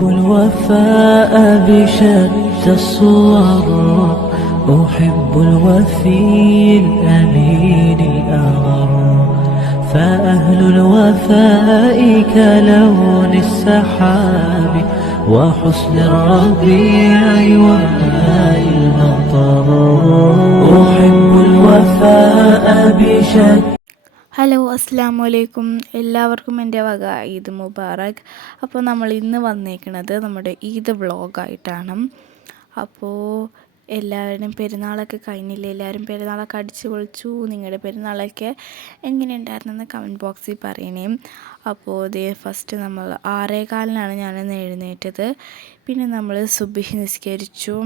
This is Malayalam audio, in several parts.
الوفاء بشتى الصور أحب الوفي الأمين الأغر فأهل الوفاء كلون السحاب وحسن الربيع وماء المطر أحب الوفاء بشتى. ഹലോ അസ്സാമു അലൈക്കും, എല്ലാവർക്കും എൻ്റെ വക ഈദ് മുബാറക്. അപ്പോൾ നമ്മൾ ഇന്ന് വന്നേക്കുന്നത് നമ്മുടെ ഈദ് വ്ളോഗായിട്ടാണ്. അപ്പോൾ എല്ലാവരും പെരുന്നാളൊക്കെ കഴിഞ്ഞില്ലേ, എല്ലാവരും പെരുന്നാളൊക്കെ അടിച്ചു പൊളിച്ചു. നിങ്ങളുടെ പെരുന്നാളൊക്കെ എങ്ങനെയുണ്ടായിരുന്നെന്ന് കമൻറ്റ് ബോക്സിൽ പറയണേ. അപ്പോൾ ഇതേ ഫസ്റ്റ് നമ്മൾ 6:15 ഞാനിന്ന് എഴുന്നേറ്റത്. പിന്നെ നമ്മൾ സുബ്ഹി നിസ്കരിച്ചു.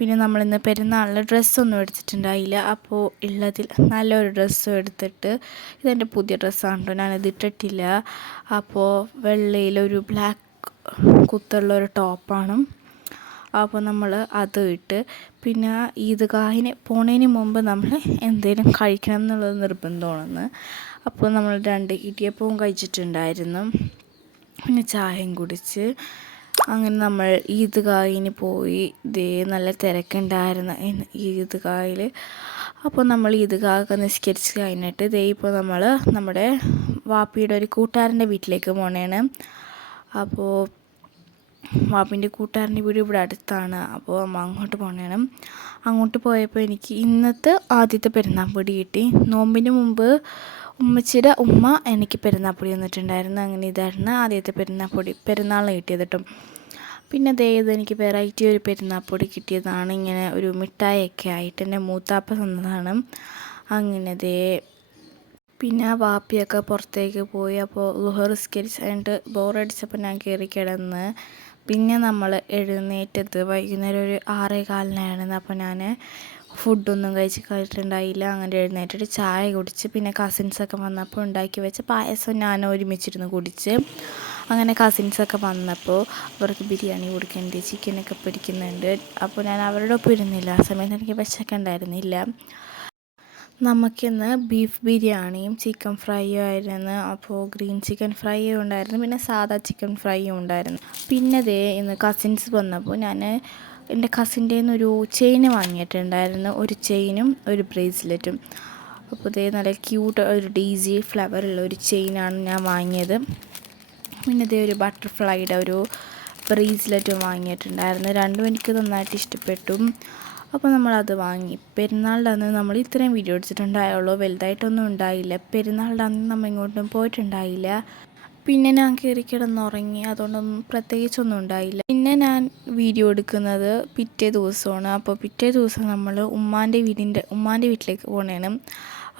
പിന്നെ നമ്മളിന്ന് പെരുന്നാളിന് ഡ്രസ്സൊന്നും എടുത്തിട്ടുണ്ടായില്ല. അപ്പോൾ ഉള്ളതിൽ നല്ലൊരു ഡ്രസ്സും എടുത്തിട്ട്, ഇതെൻ്റെ പുതിയ ഡ്രസ്സാണ് കേട്ടോ, ഞാനിത് ഇട്ടിട്ടില്ല. അപ്പോൾ വെള്ളയിലൊരു ബ്ലാക്ക് കുത്തുള്ളൊരു ടോപ്പാണ്. അപ്പോൾ നമ്മൾ അത് ഇട്ട്, പിന്നെ ഈദ്ഗാഹിന് പോണതിന് മുമ്പ് നമ്മൾ എന്തെങ്കിലും കഴിക്കണം എന്നുള്ളത് നിർബന്ധമാണെന്ന്. അപ്പോൾ നമ്മൾ 2 ഇടിയപ്പവും കഴിച്ചിട്ടുണ്ടായിരുന്നു, പിന്നെ ചായയും കുടിച്ച്. അങ്ങനെ നമ്മൾ ഈദ്ഗാഹിന് പോയി. ഇതേ നല്ല തിരക്കുണ്ടായിരുന്നു ഈദ്ഗാഹിൽ. അപ്പോൾ നമ്മൾ ഈദ്ഗാഹൊക്കെ നിസ്കരിച്ച് കഴിഞ്ഞിട്ട് ഇതേ ഇപ്പോൾ നമ്മൾ നമ്മുടെ വാപ്പിയുടെ ഒരു കൂട്ടുകാരൻ്റെ വീട്ടിലേക്ക് പോണേണ്. അപ്പോൾ വാപ്പിൻ്റെ കൂട്ടുകാരൻ്റെ വീട് ഇവിടെ അടുത്താണ്. അപ്പോൾ നമ്മൾ അങ്ങോട്ട് പോണേണ്. അങ്ങോട്ട് പോയപ്പോൾ എനിക്ക് ഇന്നത്തെ ആദ്യത്തെ പെരുന്നാൾപ്പൊടി കിട്ടി. നോമ്പിന് മുമ്പ് ഉമ്മച്ചിയുടെ ഉമ്മ എനിക്ക് പെരുന്നാൾപ്പൊടി തന്നിട്ടുണ്ടായിരുന്നു. അങ്ങനെ ഇതായിരുന്നു ആദ്യത്തെ പെരുന്നാളിന് കിട്ടിയത് കേട്ടോ. പിന്നെ ഇത് എനിക്ക് വെറൈറ്റി ഒരു പെരുന്നാൾപ്പൊടി കിട്ടിയതാണ്. ഇങ്ങനെ ഒരു മിഠായിയൊക്കെ ആയിട്ട് എൻ്റെ മൂത്താപ്പ തന്നതാണ്. അങ്ങനെ പിന്നെ വാപ്പിയൊക്കെ പുറത്തേക്ക് പോയി. അപ്പോൾ ളുഹർ നിസ്കരിച്ച് കഴിഞ്ഞിട്ട് ബോറടിച്ചപ്പോൾ ഞാൻ കയറി കിടന്ന്. പിന്നെ നമ്മൾ എഴുന്നേറ്റത് വൈകുന്നേരം ഒരു 6:15. അപ്പോൾ ഞാൻ ഫുഡൊന്നും കഴിച്ചിട്ടുണ്ടായില്ല. അങ്ങനെ എഴുന്നേറ്റിട്ട് ചായ കുടിച്ച്, പിന്നെ കസിൻസൊക്കെ വന്നപ്പോൾ ഉണ്ടാക്കി വെച്ച പായസം ഞാൻ ഒരുമിച്ചിരുന്ന് കുടിച്ച്. അങ്ങനെ കസിൻസൊക്കെ വന്നപ്പോൾ അവർക്ക് ബിരിയാണി കൊടുക്കുന്നുണ്ട്, ചിക്കനൊക്കെ പൊരിക്കുന്നുണ്ട്. അപ്പോൾ ഞാൻ അവരുടെ ഒപ്പം ഇരുന്നില്ല. ആ സമയത്ത് എനിക്ക് വിശക്കുണ്ടായിരുന്നില്ല. നമുക്കിന്ന് ബീഫ് ബിരിയാണിയും ചിക്കൻ ഫ്രൈയും ആയിരുന്നു. അപ്പോൾ ഗ്രീൻ ചിക്കൻ ഫ്രൈയും ഉണ്ടായിരുന്നു, പിന്നെ സാദാ ചിക്കൻ ഫ്രൈയും ഉണ്ടായിരുന്നു. പിന്നെ ഇന്ന് കസിൻസ് വന്നപ്പോൾ ഞാൻ എൻ്റെ കസിൻ്റെ ഒരു ചെയിൻ വാങ്ങിയിട്ടുണ്ടായിരുന്നു, ഒരു ചെയിനും ഒരു ബ്രേസ്ലെറ്റും. അപ്പോൾ നല്ല ക്യൂട്ട് ഒരു ഡീസി ഫ്ലവറുള്ള ഒരു ചെയിനാണ് ഞാൻ വാങ്ങിയത്. പിന്നെ ഒരു ബട്ടർഫ്ലൈയുടെ ഒരു ബ്രേസ്ലെറ്റും വാങ്ങിയിട്ടുണ്ടായിരുന്നു. രണ്ടും എനിക്ക് നന്നായിട്ട് ഇഷ്ടപ്പെട്ടു. അപ്പോൾ നമ്മളത് വാങ്ങി. പെരുന്നാളിൻ്റെ അന്ന് നമ്മൾ ഇത്രയും വീഡിയോ എടുത്തിട്ടുണ്ടായുള്ളൂ, വലുതായിട്ടൊന്നും ഉണ്ടായില്ല. പെരുന്നാളിൻ്റെ അന്ന് നമ്മൾ ഇങ്ങോട്ടും പോയിട്ടുണ്ടായില്ല. പിന്നെ ഞാൻ കയറി കിടന്നുറങ്ങി, അതുകൊണ്ടൊന്നും പ്രത്യേകിച്ചൊന്നും ഉണ്ടായില്ല. പിന്നെ ഞാൻ വീഡിയോ എടുക്കുന്നത് പിറ്റേ ദിവസമാണ്. അപ്പോൾ പിറ്റേ ദിവസം നമ്മൾ ഉമ്മാൻ്റെ വീട്ടിലേക്ക് പോകണേണ്.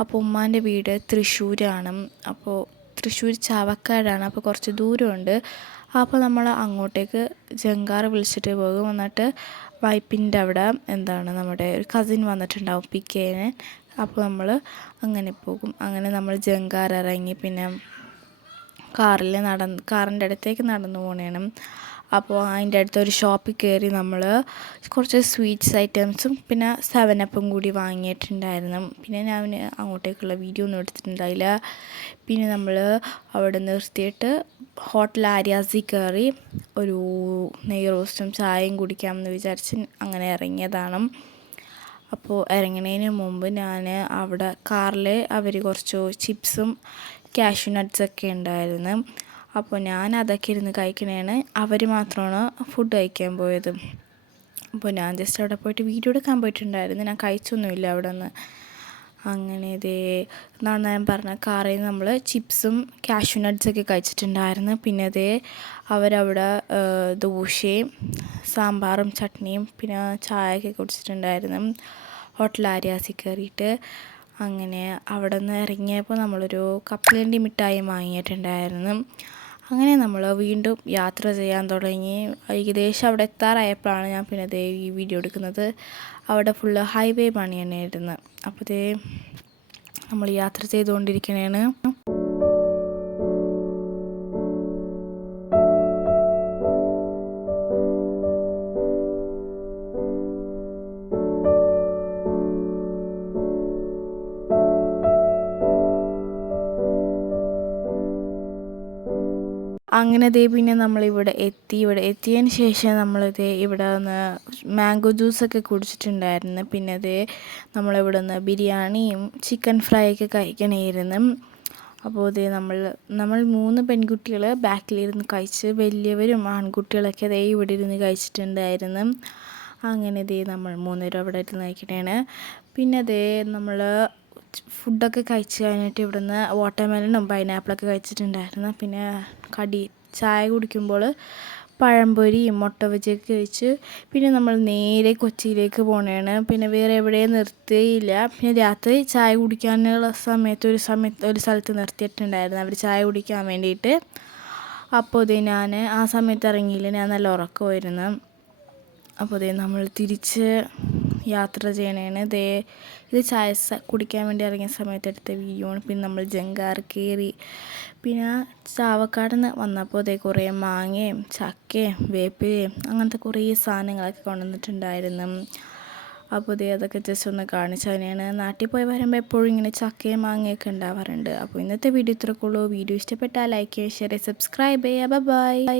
അപ്പോൾ ഉമ്മാൻ്റെ വീട് തൃശ്ശൂരാണ്. അപ്പോൾ തൃശ്ശൂർ ചാവക്കാടാണ്. അപ്പോൾ കുറച്ച് ദൂരമുണ്ട്. അപ്പോൾ നമ്മൾ അങ്ങോട്ടേക്ക് ജങ്കാർ വിളിച്ചിട്ട് പോകും. എന്നിട്ട് വൈപ്പിൻ്റെ അവിടെ നമ്മുടെ ഒരു കസിൻ വന്നിട്ടുണ്ടാവും പിക്ക് ചെയ്യാൻ. അപ്പോൾ നമ്മൾ അങ്ങനെ പോകും. അങ്ങനെ നമ്മൾ ജങ്കാർ ഇറങ്ങി, പിന്നെ കാറിൻ്റെ അടുത്തേക്ക് നടന്നു പോകണം. അപ്പോൾ അതിൻ്റെ അടുത്തൊരു ഷോപ്പിൽ കയറി നമ്മൾ കുറച്ച് സ്വീറ്റ്സ് ഐറ്റംസും പിന്നെ 7-Upഉം കൂടി വാങ്ങിയിട്ടുണ്ടായിരുന്നു. പിന്നെ ഞാൻ അങ്ങോട്ടേക്കുള്ള വീഡിയോ ഒന്നും എടുത്തിട്ടുണ്ടായില്ല. പിന്നെ നമ്മൾ അവിടെ നിർത്തിയിട്ട് ഹോട്ടൽ ആര്യാസിൽ കയറി ഒരു നെയ് റോസ്റ്റും ചായയും കുടിക്കാമെന്ന് വിചാരിച്ച് അങ്ങനെ ഇറങ്ങിയതാണ്. അപ്പോൾ ഇറങ്ങുന്നതിന് മുമ്പ് ഞാൻ അവിടെ കാറിൽ അവർ കുറച്ച് ചിപ്സും കാഷ്യൂ നട്ട്സൊക്കെ ഉണ്ടായിരുന്നു. അപ്പോൾ ഞാൻ അതൊക്കെ ഇരുന്ന് കഴിക്കണേണ്. അവർ മാത്രമാണ് ഫുഡ് കഴിക്കാൻ പോയത്. അപ്പോൾ ഞാൻ ജസ്റ്റ് അവിടെ പോയിട്ട് വീഡിയോ എടുക്കാൻ പോയിട്ടുണ്ടായിരുന്നു. ഞാൻ കഴിച്ചൊന്നുമില്ല അവിടെ നിന്ന്. അങ്ങനെ ഞാൻ പറഞ്ഞ കാറിൽ നിന്ന് നമ്മൾ ചിപ്സും കാഷ്യൂ നട്ട്സൊക്കെ കഴിച്ചിട്ടുണ്ടായിരുന്നു. പിന്നെ അവരവിടെ ദോശയും സാമ്പാറും ചട്നിയും പിന്നെ ചായയൊക്കെ കുടിച്ചിട്ടുണ്ടായിരുന്നു ഹോട്ടൽ ആര്യാസിൽ കയറിയിട്ട്. അങ്ങനെ അവിടെ നിന്ന് ഇറങ്ങിയപ്പോൾ നമ്മളൊരു കപ്പലണ്ടി മിഠായി വാങ്ങിയിട്ടുണ്ടായിരുന്നു. അങ്ങനെ നമ്മൾ വീണ്ടും യാത്ര ചെയ്യാൻ തുടങ്ങി. ഏകദേശം അവിടെ എത്താറായപ്പോഴാണ് ഞാൻ പിന്നെ ഈ വീഡിയോ എടുക്കുന്നത്. അവിടെ ഫുള്ള് ഹൈവേ പണി തന്നെയായിരുന്നു. അപ്പോൾ നമ്മൾ യാത്ര ചെയ്തുകൊണ്ടിരിക്കണേണ്. അങ്ങനെ പിന്നെ നമ്മളിവിടെ ഇവിടെ എത്തിയതിന് ശേഷം ഇവിടെ നിന്ന് മാംഗോ ജ്യൂസൊക്കെ കുടിച്ചിട്ടുണ്ടായിരുന്നു. പിന്നെ നമ്മളിവിടെ നിന്ന് ബിരിയാണിയും ചിക്കൻ ഫ്രൈ ഒക്കെ കഴിക്കണമായിരുന്നു. അപ്പോൾ നമ്മൾ 3 പെൺകുട്ടികൾ ബാക്കിലിരുന്ന് കഴിച്ച്, വലിയവരും ആൺകുട്ടികളൊക്കെ ഇവിടെ ഇരുന്ന് കഴിച്ചിട്ടുണ്ടായിരുന്നു. അങ്ങനെ നമ്മൾ 3 പേരും അവിടെ ഇരുന്ന് കഴിക്കണേണ്. പിന്നെ നമ്മൾ ഫുഡൊക്കെ കഴിച്ച് കഴിഞ്ഞിട്ട് ഇവിടുന്ന് വാട്ടർമെലണും പൈനാപ്പിളൊക്കെ കഴിച്ചിട്ടുണ്ടായിരുന്നു. പിന്നെ ചായ കുടിക്കുമ്പോൾ പഴംപൊരിയും മുട്ട ബജിയൊക്കെ കഴിച്ച് പിന്നെ നമ്മൾ നേരെ കൊച്ചിയിലേക്ക് പോകണതാണ്. പിന്നെ വേറെ എവിടെയും നിർത്തുകയില്ല. പിന്നെ രാത്രി ചായ കുടിക്കാനുള്ള ഒരു സ്ഥലത്ത് നിർത്തിയിട്ടുണ്ടായിരുന്നു അവർ ചായ കുടിക്കാൻ വേണ്ടിയിട്ട്. അപ്പോൾ ഞാൻ ആ സമയത്ത് ഇറങ്ങിയില്ല, ഞാൻ നല്ല ഉറക്കമായിരുന്നു. അപ്പോൾ നമ്മൾ തിരിച്ച് യാത്ര ചെയ്യണതാണ്. ഇത് ചായ കുടിക്കാൻ വേണ്ടി ഇറങ്ങിയ സമയത്ത് എടുത്ത വീഡിയോ ആണ്. പിന്നെ നമ്മൾ ജങ്കാർ കയറി. പിന്നെ ചാവക്കാട് നിന്ന് വന്നപ്പോൾ കുറേ മാങ്ങയും ചക്കയും വേപ്പിലയും അങ്ങനത്തെ കുറേ സാധനങ്ങളൊക്കെ കൊണ്ടുവന്നിട്ടുണ്ടായിരുന്നു. അപ്പോൾ അതൊക്കെ ജസ്റ്റ് ഒന്ന് കാണിച്ചു തന്നെയാണ്. നാട്ടിൽ പോയി വരുമ്പോൾ എപ്പോഴും ഇങ്ങനെ ചക്കയും മാങ്ങയൊക്കെ ഉണ്ടാവാറുണ്ട്. അപ്പോൾ ഇന്നത്തെ വീഡിയോ ഇത്രയൊക്കെ ഉള്ളൂ. വീഡിയോ ഇഷ്ടപ്പെട്ടാൽ ലൈക്ക് ചെയ്യുക, ഷെയർ ചെയ്യുക, സബ്സ്ക്രൈബ് ചെയ്യുക. ബൈ.